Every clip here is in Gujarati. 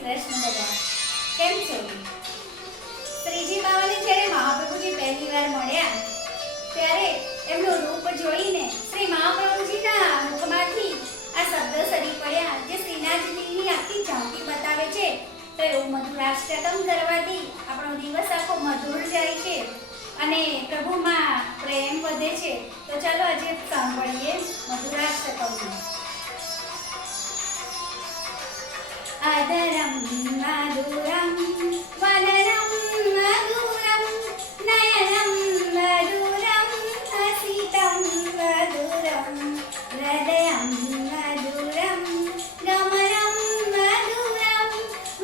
કૃષ્ણ દાદા. કેમ છો? શ્રીજી બાવાને જ્યારે મહાપ્રભુજી પહેલી વાર મળ્યા ત્યારે એમનું રૂપ જોઈને શ્રી મહાપ્રભુજીના મુખમાંથી આ શબ્દ સરી પડ્યા જે શ્રીનાથજીની આખી ઝાંખી બતાવે છે. તો એવું મધુરાષ્ટકમ કરવાથી આપણો દિવસ આખો મધુર જાય છે અને પ્રભુમાં પ્રેમ વધે છે. તો ચાલો આજે સાંભળીએ મધુરાષ્ટકમ. આદરમ મધુરમ વદનમ મધુરમ નયનમ મધુરમ હસિતમ મધુરમ હૃદયમ મધુરમ ગમનમ મધુરમ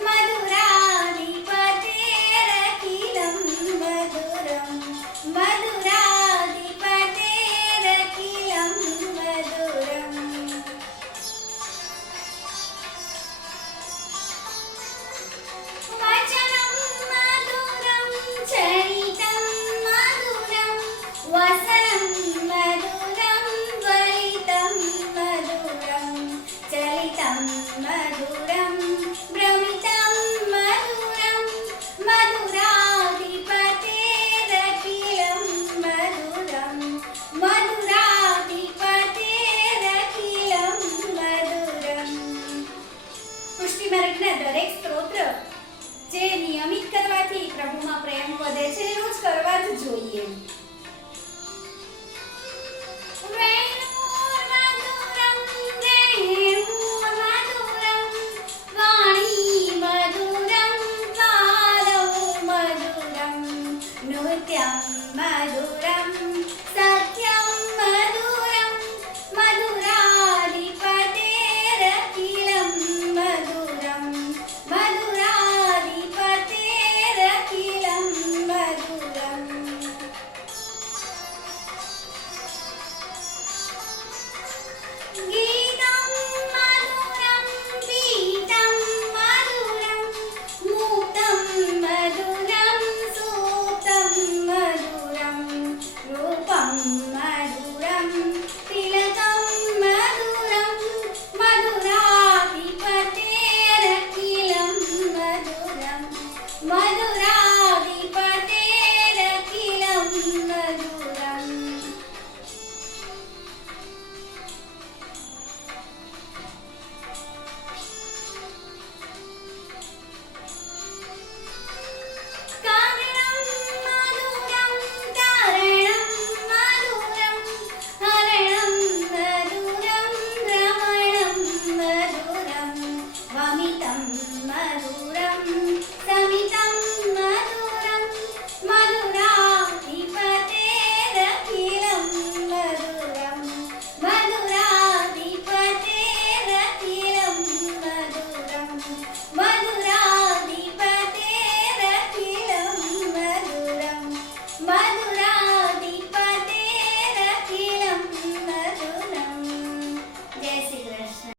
મધુરાધિપતેરખિલમ મધુરમ મધુરાધિપતેરખિલમ મધુરમ. દરેક સ્તોત્ર જે નિયમિત કરવાથી પ્રભુમાં પ્રેમ વધે છે, રોજ કરવા જ જોઈએ.